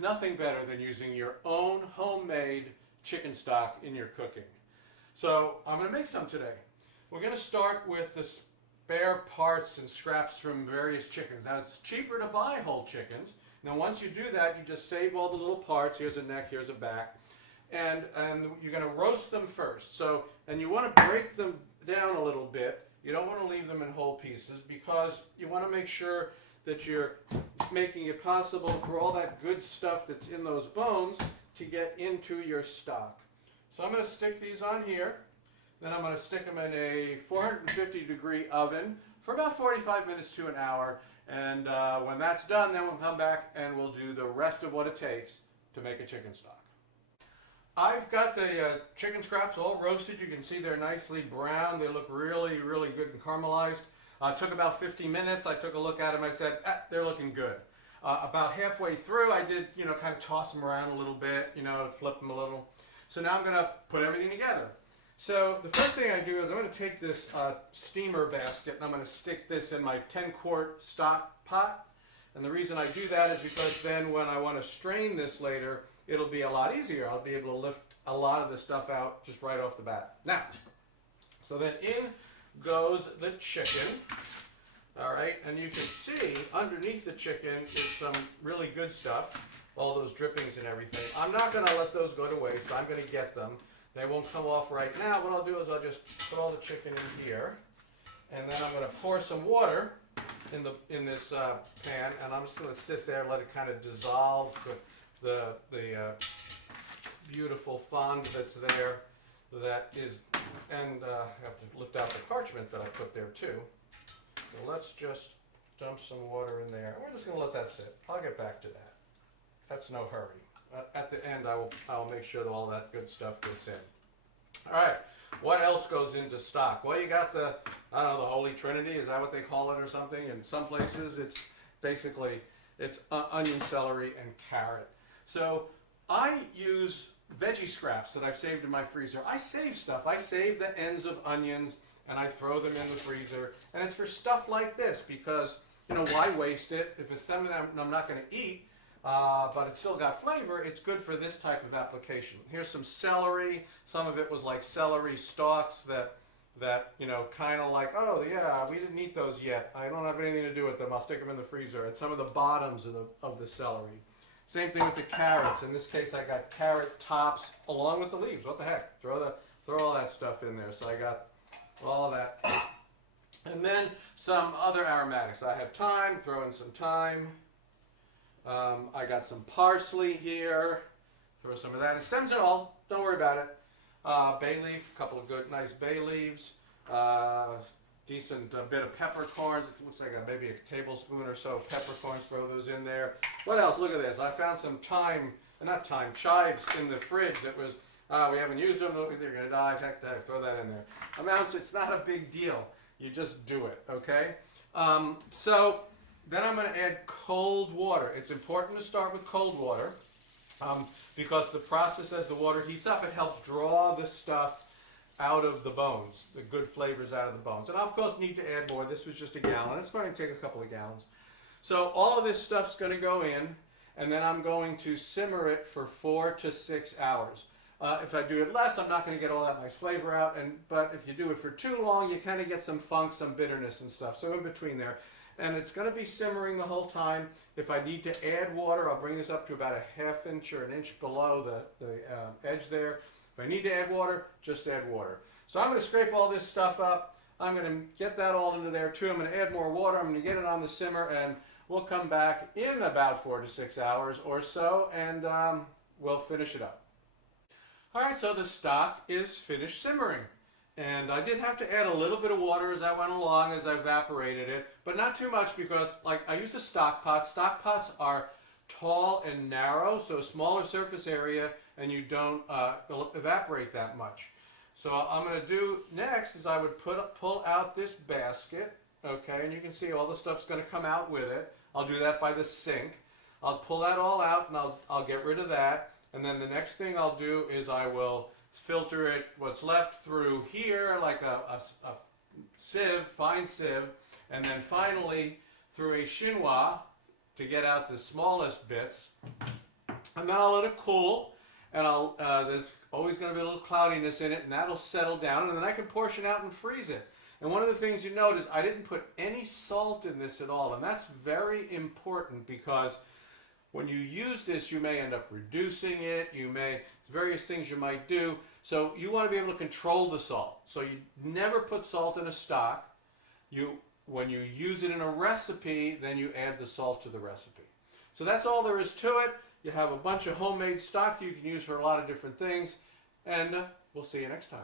nothing better than using your own homemade chicken stock in your cooking. So I'm going to make some today. We're going to start with the spare parts and scraps from various chickens. Now it's cheaper to buy whole chickens. Now once you do that, you just save all the little parts. Here's a neck, here's a back. And you're going to roast them first. And you want to break them down a little bit. You don't want to leave them in whole pieces because you want to make sure that you're making it possible for all that good stuff that's in those bones to get into your stock. So I'm going to stick these on here. Then I'm going to stick them in a 450-degree oven for about 45 minutes to an hour. And when that's done, then we'll come back and we'll do the rest of what it takes to make a chicken stock. I've got the chicken scraps all roasted. You can see they're nicely brown. They look really, really good and caramelized. It took about 50 minutes. I took a look at them. I said, they're looking good. About halfway through, I did, kind of toss them around a little bit, flip them a little. So now I'm going to put everything together. So the first thing I do is I'm going to take this steamer basket and I'm going to stick this in my 10-quart stock pot. And the reason I do that is because then when I want to strain this later, it'll be a lot easier. I'll be able to lift a lot of the stuff out just right off the bat. Now, so then in goes the chicken. All right, and you can see underneath the chicken is some really good stuff, all those drippings and everything. I'm not going to let those go to waste. I'm going to get them. They won't come off right now. What I'll do is I'll just put all the chicken in here, and then I'm going to pour some water in this pan, and I'm just going to sit there and let it kind of dissolve the beautiful fond that's there. That is, and I have to lift out the parchment that I put there too. So let's just dump some water in there. We're just going to let that sit. I'll get back to that. That's no hurry. At the end, I'll make sure that all that good stuff gets in. All right. What else goes into stock? Well, you got the Holy Trinity. Is that what they call it or something? In some places, it's basically onion, celery, and carrot. So I use veggie scraps that I've saved in my freezer. I save stuff. I save the ends of onions and I throw them in the freezer. And it's for stuff like this because, why waste it? If it's something I'm not going to eat, but it's still got flavor, it's good for this type of application. Here's some celery. Some of it was like celery stalks that kind of like, oh yeah, we didn't eat those yet. I don't have anything to do with them. I'll stick them in the freezer. And some of the bottoms of the celery. Same thing with the carrots. In this case, I got carrot tops along with the leaves. What the heck? Throw all that stuff in there. So I got all of that. And then some other aromatics. I have thyme. Throw in some thyme. I got some parsley here. Throw some of that. It stems and all. Don't worry about it. Bay leaf. A couple of good, nice bay leaves. Decent bit of peppercorns. It looks like maybe a tablespoon or so of peppercorns. Throw those in there. What else? Look at this. I found some chives in the fridge that was, we haven't used them. Look, they're going to die. Heck, throw that in there. Amounts, it's not a big deal. You just do it, okay? So then I'm going to add cold water. It's important to start with cold water because the process as the water heats up, it helps draw the stuff out of the bones, the good flavors out of the bones. And I, of course, need to add more. This was just a gallon. It's going to take a couple of gallons. So all of this stuff's going to go in, and then I'm going to simmer it for 4 to 6 hours. If I do it less, I'm not going to get all that nice flavor out. But if you do it for too long, you kind of get some funk, some bitterness and stuff. So in between there. And it's going to be simmering the whole time. If I need to add water, I'll bring this up to about a ½ inch or an inch below the edge there. If I need to add water, just add water. So I'm going to scrape all this stuff up. I'm going to get that all into there too. I'm going to add more water. I'm going to get it on the simmer, and we'll come back in about 4 to 6 hours or so, and we'll finish it up. All right, so the stock is finished simmering. And I did have to add a little bit of water as I went along, as I evaporated it, but not too much because, I used a stock pot. Stock pots are tall and narrow, so a smaller surface area, and you don't evaporate that much. So I'm going to do next is I would pull out this basket, okay, and you can see all the stuff's going to come out with it. I'll do that by the sink. I'll pull that all out, and I'll get rid of that. And then the next thing I'll do is I will filter it, what's left through here, like a sieve, fine sieve, and then finally through a chinois to get out the smallest bits. And then I'll let it cool, and there's always going to be a little cloudiness in it, and that'll settle down, and then I can portion out and freeze it. And one of the things you notice, I didn't put any salt in this at all, and that's very important because when you use this, you may end up reducing it, various things you might do. So you want to be able to control the salt. So you never put salt in a stock. When you use it in a recipe, then you add the salt to the recipe. So that's all there is to it. You have a bunch of homemade stock you can use for a lot of different things, and we'll see you next time.